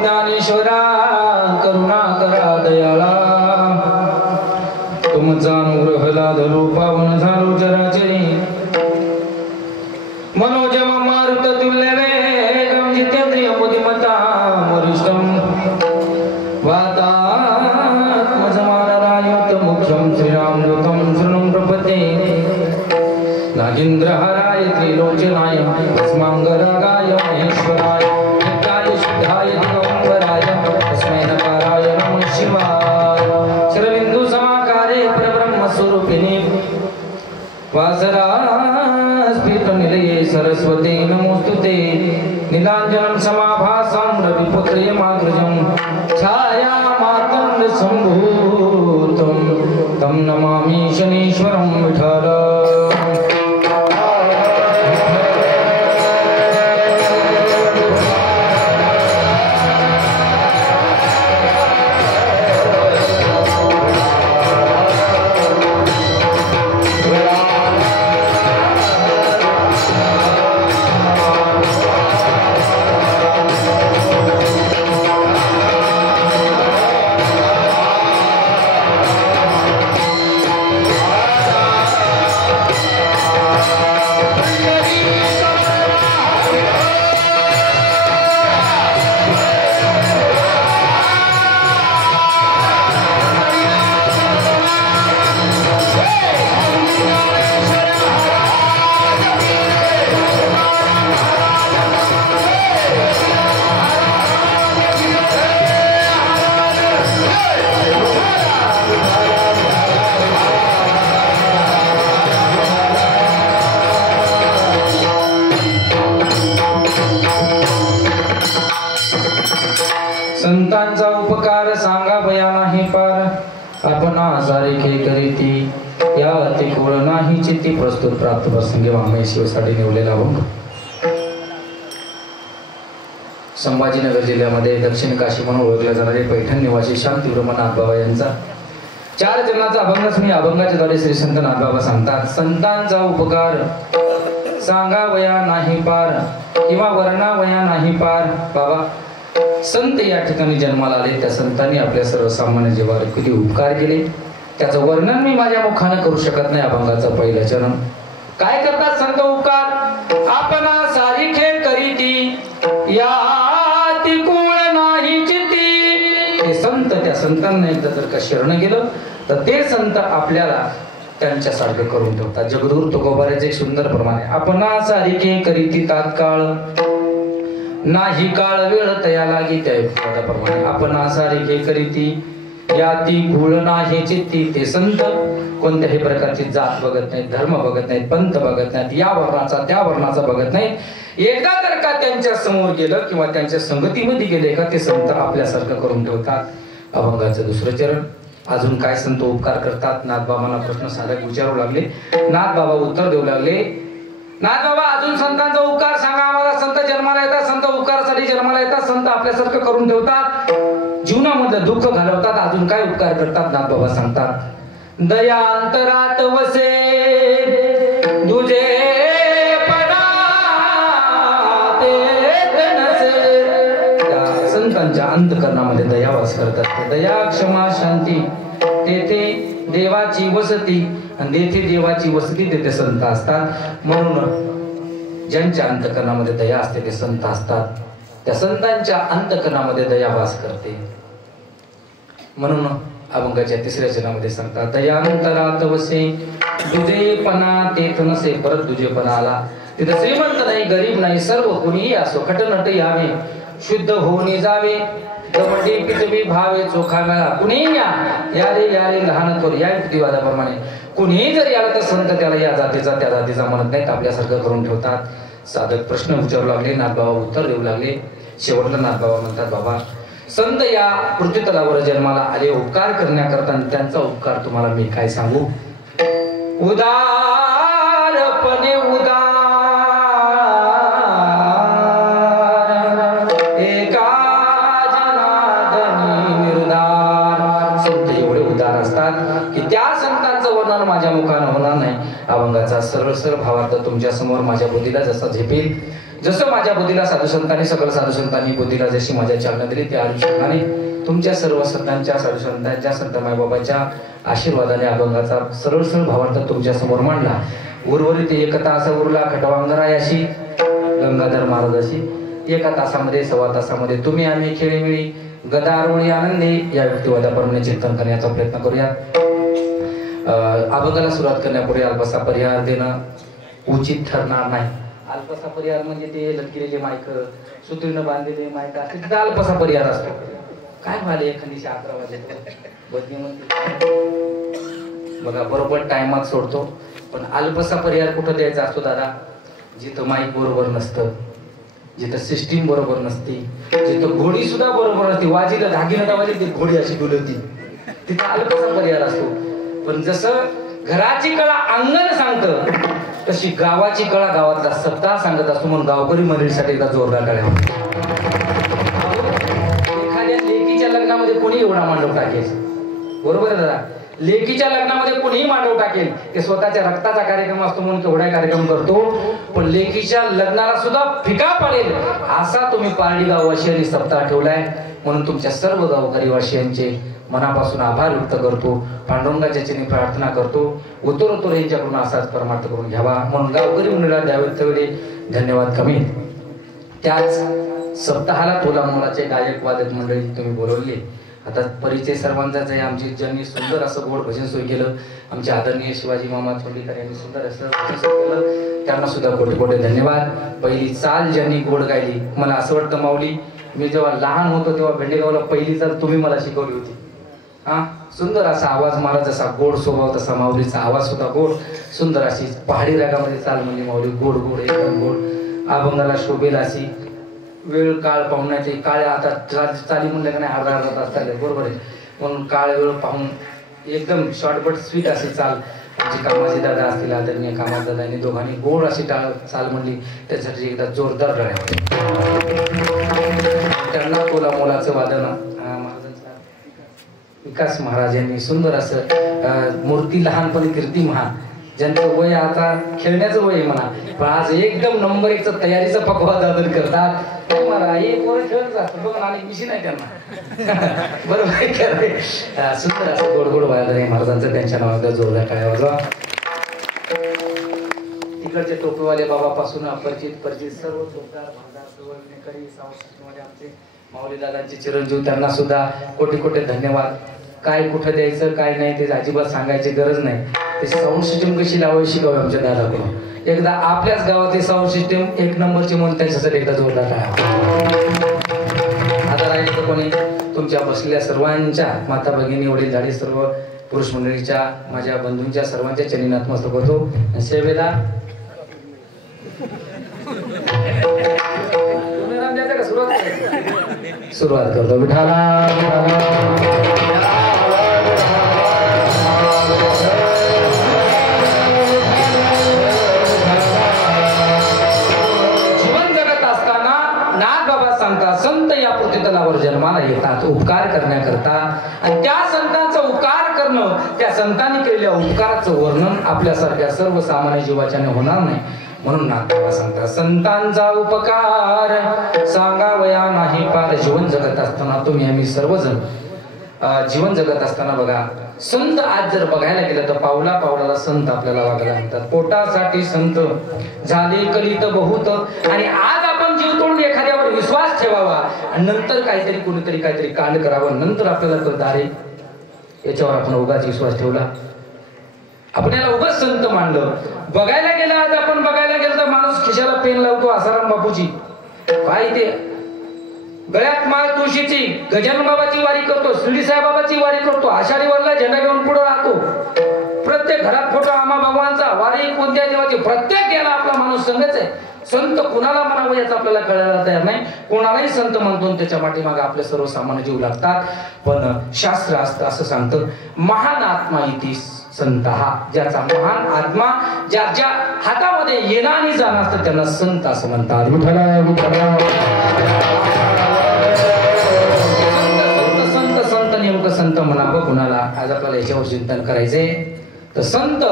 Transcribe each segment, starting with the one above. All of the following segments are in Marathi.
ज्ञानेश्वरा करुणा करा दयाळा तुमचा अनुग्रहला धरू पावन झालो चराचरी मनोजम मारुत तुल्य वेगम जितेंद्रिय बुद्धिमता वरिष्ठम वातात्मजमानरायुत मुख्यम श्रीरामदूतं शरणं प्रपद्ये नागेन्द्रहराय त्रिलोचनाय भस्मांगरागाय महेश्वराय नित्याय शुद्धाय दिगंबराय तस्मै नकाराय नमः शिवाय श्रीबिंदु समाकारे परब्रह्म स्वरूपिणी वासरास्फीतनिलये सरस्वती नमोस्तुते नीलांजनं समाभासं रविपुत्रयमाग्रजं छायामातंड सम्भूतं तं नमामि शनीश्वरं विठ्ठल संतांचा उपकार सांगा बया नाही पार आपणा सारिखे करीती या अतिकुळ नाही चित्ती प्रस्तुत प्राप्त प्रसंगी वाङ्मय शिवसाठी निवलेला अभंग संभाजीनगर जिल्ह्यामध्ये दक्षिण काशी म्हणून ओळखल्या जाणारे पैठण निवासी शांतीव्रह्म नाथबाबा यांचा 4 जन्माचा अभंग मी अभंगाच्या द्वारे श्री संत नाथबाबा सांगतात संतांचा उपकार सांगा वया नाही पार किंवा वर्णा वया नाही पार बाबा संत या ठिकाणी जन्माला आले त्या संतांनी आपल्या सर्वसामान्य जीवावर किती उपकार केले त्याचं वर्णन मी माझ्या मुखाने करू शकत नाही अभंगाचा पहिला चरण काय करतात संत उपकार आपणा सारिखे करीती या तिकुळ नाही चित्ती ते संत त्या संतांना एकदा जर का शरण गेलं तर ते संत आपल्याला त्यांच्यासारखं करून ठेवतात जगदूर तुकोबाराचे एक सुंदर प्रमाण आहे आपणा सारिखे करीती तात्काळ नाही काळ वेळ तया लागी त्याप्रमाणे आपण सारिखे करीती या ती भूळ नाही चित्ती ते संत कोणत्याही प्रकारची जात बघत नाहीत धर्म बघत नाहीत पंथ बघत नाहीत या वर्णाचा त्या वर्णाचा बघत नाहीत एकदा जर का त्यांच्या समोर गेलं किंवा त्यांच्या संगतीमध्ये गेले का ते संत आपल्यासारखं करून ठेवतात अभंगाचं दुसरं चरण अजून काय संत उपकार करतात नाथबाबांना प्रश्न साधक विचारू लागले नाथबाबा उत्तर देऊ लागले नाथबाबा अजून संतांचा उपकार सांगा आम्हाला संत जन्माला येतात संत उपकारासाठी जन्माला येतात संत आपल्यासारखं करून ठेवतात जीवनामध्ये दुःख घालवतात अजून काय उपकार करतात नाथबाबा सांगतात दया अंतरात वसे तुझे संतांच्या अंतकरणामध्ये दया वास करतात दया क्षमा शांती तेथे देवाची वसती आणि तेथे देवाची वसती तेथे संत असतात म्हणून ज्यांच्या अंतकरणामध्ये दया असते ते संत असतात त्या संतांच्या अंतकरणामध्ये दया वास करते म्हणून अभंगाच्या 3ऱ्या चरणामध्ये सांगतात दया अंतरात वसे दुजेपणा तेथ नसे परत दुजेपणा आला तिथे श्रीमंत नाही गरीब नाही सर्व कोणीही असो खटनट यावे शुद्ध होऊन जावे दमडी पितवी भावे चोखा मेळा कुणीही या रे लहान करू या युक्तिवादाप्रमाणे कुणीही जर याला तर संत त्याला या जातीचा त्या जातीचा म्हणत नाहीत आपल्यासारखं करून ठेवतात साधक प्रश्न विचारू लागले नाथबाबा उत्तर देऊ लागले शेवटला नाथबाबा म्हणतात बाबा संत या पृथ्वीतलावर जन्माला आले उपकार करण्याकरता त्यांचा उपकार तुम्हाला मी काय सांगू उदारपणे उदार एका जनार्दनी निर्धार संत एवढे उदार असतात की त्या संतांचं वर्णन माझ्या मुखानं होणार नाही अभंगाचा सरळ भावार्थ तुमच्या समोर माझ्या बुद्धीला जसा झेपेल जसं माझ्या बुद्धीला साधुसंतांनी सकल साधुसंतांनी बुद्धीला जशी माझ्या चालना दिली त्या अनुषंगाने तुमच्या सर्व संतांच्या साधुसंतांच्या संत मायबाबाच्या आशीर्वादाने अभंगाचा सरळ सरळ भावार्थ तुमच्या समोर मांडला. उर्वरित एकता असा उरला खटवांगरायाशी गंगाधर महाराजाशी. एका तासामध्ये सव्वा तासामध्ये तुम्ही आम्ही खेळीमिळी गदारोळी आनंदी या युक्तिवादाप्रमाणे चिंतन करण्याचा प्रयत्न करूया. अभंगाला सुरुवात करण्यापूर्वी अल्पसा परिहार देणं उचित ठरणार नाही. अल्पसा परिहार म्हणजे ते लटकिलेले मायक सुत्रीनं बांधलेले मायक असते तिथं अल्पसा परिहार असतो. काय झाले एखादीशी 11 वाजले बदली म्हणते बघा बरोबर टायमात सोडतो. पण अल्पसा परिहार कुठं द्यायचा असतो दादा? जिथं माईक बरोबर नसतं, जिथं सिस्टीम बरोबर नसती, जिथं घोडी सुद्धा बरोबर नसते, वाजीला धागीनं दावाली ती घोडी अशी डुलती, तिथं अल्पसा परिहार असतो. पण जसं घराची कळा अंगण सांगतं तशी गावाची कळा गावातला सत्ता सांगत असतो. म्हणून गावकरी मंडळीसाठी एकदा जोरदार टाळ्या. एखाद्या लेकीच्या लग्नामध्ये कोणी एवढा मांडव टाकेल? बरोबर आहे दादा? लेकीच्या लग्नामध्ये कोणीही मांडव टाकेल. ते स्वतःच्या रक्ताचा कार्यक्रम असतो म्हणून केवढा कार्यक्रम करतो. पण लेकीच्या लग्नाला सुद्धा फिका पडेल असा तुम्ही पारडी गाववासियांनी सप्ताह ठेवलाय. म्हणून तुमच्या सर्व गावकरी वासियांचे मनापासून आभार व्यक्त करतो. पांडुरंगाच्या चरणी प्रार्थना करतो उत्तरोत्तर यांच्याकडून असाच परमार्थ करून घ्यावा. म्हणून गावकरी मंडळाला द्यावे तेवढे धन्यवाद कमी. त्याच सप्ताहाला तोला मोलाचे गायक वादक मंडळी तुम्ही बोलवले. आता परिचय सर्वांचाच आहे. आमची ज्यांनी सुंदर असं गोड भजन सोय केलं आमचे आदरणीय शिवाजी मामा चोंडीकर यांनी सुंदर असं भजन सोय केलं त्यांना सुद्धा कोटी कोटी धन्यवाद. पहिली चाल ज्यांनी गोड गायली मला असं वाटतं माऊली मी जेव्हा लहान होतो तेव्हा भेंडेगावला पहिली चाल तुम्ही मला शिकवली होती. सुंदर असा आवाज मला जसा गोड स्वभाव तसा माऊलीचा आवाज सुद्धा गोड सुंदर अशी पहाडी रागामध्ये चाल म्हणजे माऊली गोड गोड एकदम गोड. अभंगाला शोभेल अशी वेळ काळ पाहुण्याचे काळ आता चाली म्हणलं का नाही अर्धा तास चालले बरोबर आहे. म्हणून काळ वेळ पाहून एकदम शॉर्टकट स्वीट अशी चाल आमची कामाजी दादा असतील आदरणीय कामाजी दादांनी दोघांनी गोड अशी चाल म्हणली त्यासाठी एकदा जोरदार रड्या. त्यांना तोला मोलाचं वादन विकास महाराज यांनी सुंदर असं मूर्ती लहानपणी कीर्ती महान ज्यांचं वय आता खेळण्याचं वय म्हणा पण आज एकदम नंबर 1चं तयारीचं पकवान दादन करतात. खेळत असतं बघ आणि मिशी नाही त्यांना बरोबर. सुंदर असं गोड गोड वादन आहे महाराजांचं. त्यांच्या नावाचा जोरदार टाळ्या वाजवा. तिकडचे टोपेवाले बाबापासून परिचित सर्व जोरदार भांडार सर्व विनेकरी सावंतवाडी आमचे माऊली दादांचे चिरंजीव त्यांना सुद्धा कोटी कोटी धन्यवाद. काय कुठं द्यायचं काय नाही ते अजिबात सांगायची गरज नाही. ते साऊंड सिस्टीम कशी लावायची शिकावी आमच्या दादाकडून. एकदा आपल्याच गावातली साऊंड सिस्टीम 1 नंबरची म्हणून त्यांच्यासाठी एकदा जोरदार टाळ्या. आता राहिलं तर कोणी तुमच्या बसलेल्या सर्वांच्या माता भगिनी वडील झाले सर्व पुरुष मंडळीच्या माझ्या बंधूंच्या सर्वांच्या चरणी नतमस्तक होतो. सेवेला सुरुवात करतो. विठाला जीवन जगत असताना नागबाबा सांगतात संत या पृथ्वीतलावर जन्माला येतात उपकार करण्याकरता आणि त्या संतांचा उपकार करणं त्या संतांनी केलेल्या उपकाराचं वर्णन आपल्यासारख्या सर्वसामान्य जीवाच्याने होणार नाही. म्हणून नागबाबा सांगतात संतांचा उपकार सांगावया नाही पार. जीवन जगत असताना तुम्ही आम्ही सर्वजण जीवन जगत असताना बघा संत आज जर बघायला गेलं तर पावला पावलाला संत आपल्याला वागायला म्हणतात. पोटासाठी संत झाले कलित बहुत आणि आज आपण जीव तोडून एखाद्यावर विश्वास ठेवावा आणि नंतर काहीतरी कोणीतरी काहीतरी कांड करावं नंतर आपल्याला कळतं अरे याच्यावर आपण उगाच विश्वास ठेवला आपण याला उगाच संत मानलं. बघायला गेला आज आपण बघायला गेलं तर माणूस खिशाला पेन लावतो आसाराम बापूची काय ते गळ्यात माळ तुळशीची गजानन बाबाची वारी करतो शिर्डी साईबाबाची वारी करतो आषाढी वारीला झेंडा घेऊन पुढे राहतो. प्रत्येक घरात फोटो आम्हा भगवानचा वारी कोणत्या देवाची प्रत्येक याला आपला माणूस संघच आहे. संत कुणाला म्हणावं याचं आपल्याला कळायला तयार नाही. कोणालाही संत म्हणतो त्याच्या पाठीमागे आपले सर्वसामान्य जीव लागतात. पण शास्त्र असं सांगतं महान आत्मा इति संत हा ज्याचा महान आत्मा ज्या हातामध्ये येणं आणि जाणं असतं त्यांना संत असं म्हणतात. संत नेमकं संत म्हणावं कुणाला आज आपल्याला याच्यावर चिंतन करायचंय. तर संत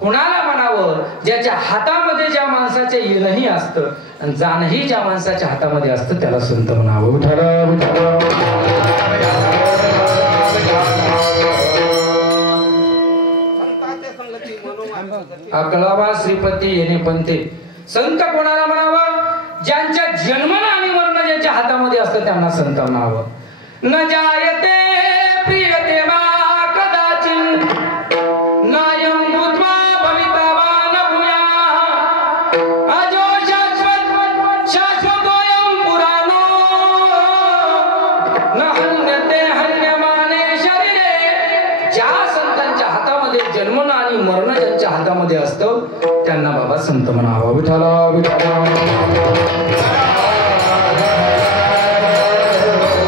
कुणाला म्हणावं ज्याच्या हातामध्ये ज्या माणसाचे येणंही असतं आणि जाणही ज्या माणसाच्या हातामध्ये असतं त्याला संत म्हणावं. विठ्ठल अकळावा श्रीपती येणे पंते. संत कोणाला म्हणावं? ज्यांच्या जन्मना आणि मरण ज्यांच्या हातामध्ये असतं त्यांना संत म्हणावं. न जायते प्रियते वा कदाचिन नायं भूत्वा भवितवा न भूयाः अजो शाश्वत शाश्वतोऽयं पुराणो न हन्यते हन्यमाने शरीरे. ज्या संतांच्या हातामध्ये जन्मना आणि मरण ज्यांच्या हातामध्ये असतं त्यांना बाबा संत म्हणावं. विठ्ठला विठ्ठला.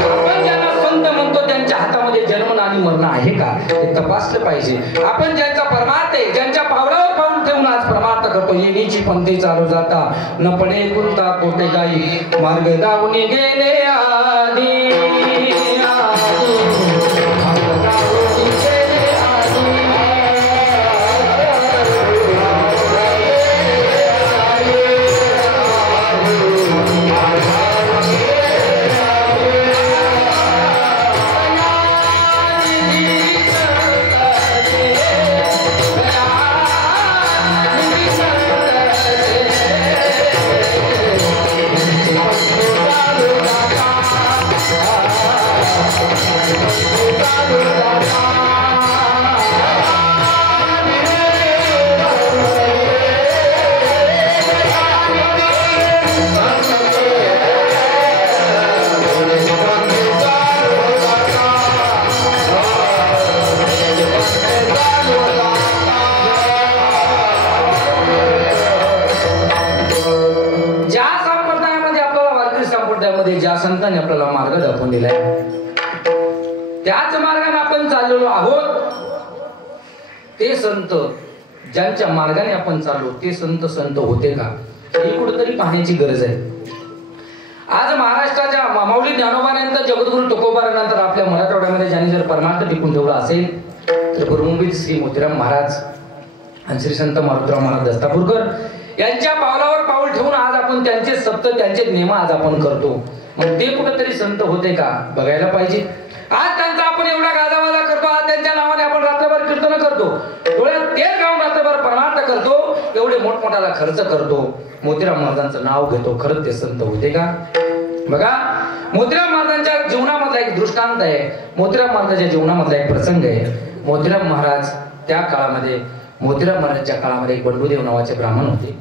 आपण ज्यांना संत म्हणतो त्यांच्या हातामध्ये जन्म आणि मरण आहे का हे तपासलं पाहिजे. आपण ज्यांचा परमार्थ आहे, ज्यांच्या पावलावर पाऊल ठेवून आज परमार्थ करतो. येणीची पंथी चालू जाता न पडे कुलता कोटे गाई मार्ग दावून गेले आधी. ज्या संतांनी आपल्याला मार्ग दाखवून दिलाय त्याच मार्गाने आपण चाललेलो आहोत. ते संत ज्यांच्या मार्गाने आपण चाललो ते संत संत होते का ही कुठेतरी पाहण्याची गरज आहे. आज महाराष्ट्राच्या माऊली ज्ञानोबानंतर जगद्गुरु तुकोबारानंतर आपल्या मराठवाड्यामध्ये ज्यांनी जर परमार्थ टिकून ठेवला असेल तर गुरुमुंबईत श्री मोतीराम महाराज आणि श्री संत मारुतीराव महाराज दस्तापूरकर यांच्या पावलावर पाऊल ठेवून आज आपण त्यांचे सप्त त्यांचे नियम आज आपण करतो. मग ते कुठेतरी संत होते का बघायला पाहिजे. आज त्यांचा आपण एवढा गाजावाजा करतो, आज त्यांच्या नावाने आपण रात्रभर कीर्तन करतो, डोळ्यात तेल गाऊन रात्रभर परमार्थ करतो, एवढे मोठमोठाला खर्च करतो, मोतीराम महाराजांचं नाव घेतो. खरंच ते संत होते का? बघा, मोतीराम महाराजांच्या जीवनामधला एक दृष्टांत आहे, मोतीराम महाराजांच्या जीवनामधला एक प्रसंग आहे. मोतीराम महाराज त्या काळामध्ये, मोतीराम महाराजांच्या काळामध्ये एक बंडूदेव नावाचे ब्राह्मण होते.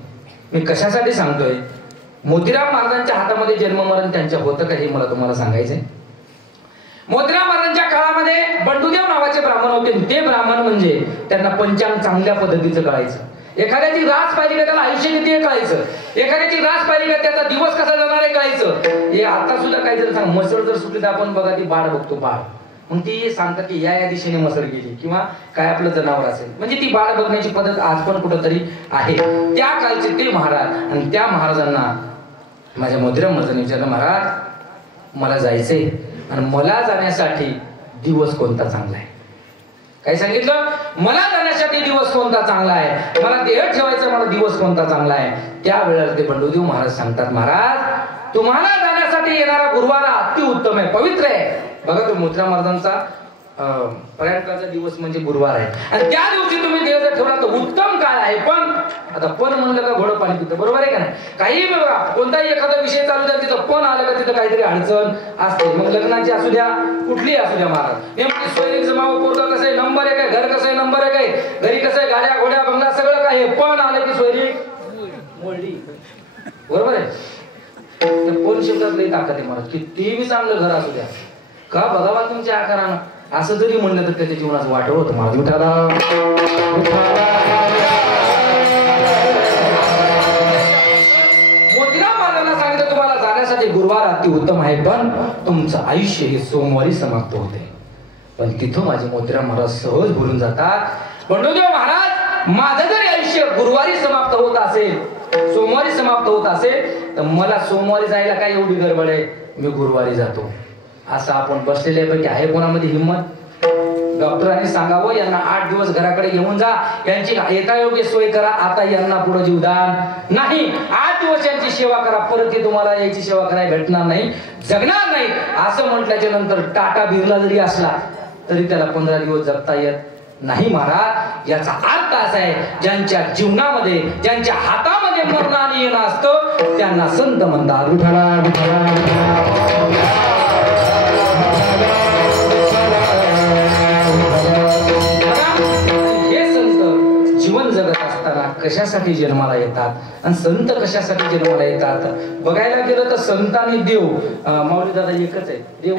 मी कशासाठी सांगतोय? मोतीराम महाराजांच्या हातामध्ये जन्म मरण त्यांच्या होतं का हे मला तुम्हाला सांगायचंय. मोतीराम महाराजांच्या काळामध्ये बंडूदेव नावाचे ब्राह्मण होते. ते ब्राह्मण म्हणजे त्यांना पंचांग चांगल्या पद्धतीचं कळायचं. एखाद्याची रास पाहिली का त्याला आयुष्य किती आहे कळायचं. एखाद्याची रास पाहिली का त्याचा दिवस कसा जाणार आहे कळायचं. हे आता सुद्धा काही जर सांग मसळ जर सुटली तर आपण बघा ती बाळ बघतो, बाळ मग ती सांगतात की या दिशेने मसळ गेली किंवा काय आपलं जनावर असेल, म्हणजे ती बाळ बघण्याची पद्धत आज पण कुठंतरी आहे. त्या काळचे ते महाराज आणि त्या महाराजांना माझ्या मोतीराम महाराजांनी विचारलं, महाराज मला जायचंय आणि मला जाण्यासाठी दिवस कोणता चांगला आहे? काय सांगितलं? मला जाण्यासाठी दिवस कोणता चांगला आहे, मला देह ठेवायचा मला दिवस कोणता चांगला आहे. त्यावेळेला ते बंडूदेव महाराज सांगतात, महाराज तुम्हाला जाण्यासाठी येणारा गुरुवार अति उत्तम आहे, पवित्र आहे. बघा तो मोतीराम महाराजांचा पर्यटकाचा दिवस म्हणजे गुरुवार आहे आणि त्या दिवशी तुम्ही देह जर ठेवला तर उत्तम काळ आहे. पण आता पण म्हणलं का घोडं पाणी पितं, बरोबर आहे का नाही? काही बघा कोणताही एखादा विषय चालू द्या, तिथं पण आलं का तिथं काहीतरी अडचण असते. मग लग्नाची असू द्या कुठली असू द्या, महाराज नेमकी सोयरीक जमाव पोरगा कसं आहे नंबर एक आहे, घर कसं आहे नंबर एक आहे, घरी कसं आहे गाड्या घोड्या बंगला सगळं काय आहे. पण आलं की सोयरीक मोडली, बरोबर आहे. पण शब्दात लई ताकद आहे महाराज, किती बी चांगलं घर असू द्या का बघावा तुमच्या आकारानं असं जरी म्हणलं तर त्याच्या जीवनाचं वाटव होतं महाराज. मोतीराम महाराजांना सांगितलं तुम्हाला जाण्यासाठी गुरुवार अति उत्तम आहे, पण तुमचं आयुष्य हे सोमवारी समाप्त होते. पण तिथं माझे मोतीराम महाराज सहज बोलून जातात, बंडूदेव महाराज माझं जरी आयुष्य गुरुवारी समाप्त होत असेल, सोमवारी समाप्त होत असेल तर मला सोमवारी जायला काय एवढी गडबड आहे, मी गुरुवारी जातो. असं आपण बसलेल्यापैकी आहे कोणामध्ये हिंमत? डॉक्टरांनी सांगावं यांना 8 दिवस घराकडे घेऊन जा, यांची यथायोग्य सोय करा, आता यांना पुढे जीवदान नाही, 8 दिवस यांची सेवा करा, परत ते तुम्हाला याची सेवा करायला भेटणार नाही, जगणार नाही असं म्हटल्याच्या नंतर टाटा बिर्ला जरी असला तरी त्याला 15 दिवस जगता येत नाही महाराज. याचा अर्थ असा आहे, ज्यांच्या जीवनामध्ये ज्यांच्या हातामध्ये मरण आणि येणं असतं त्यांना संत म्हणतात. विठ्ठला विठ्ठला हे संत जीवन जगत असताना कशासाठी जन्माला येतात आणि संत कशासाठी जन्माला येतात बघायला गेलं तर संत आणि देव माऊली दादा एकच आहे. देव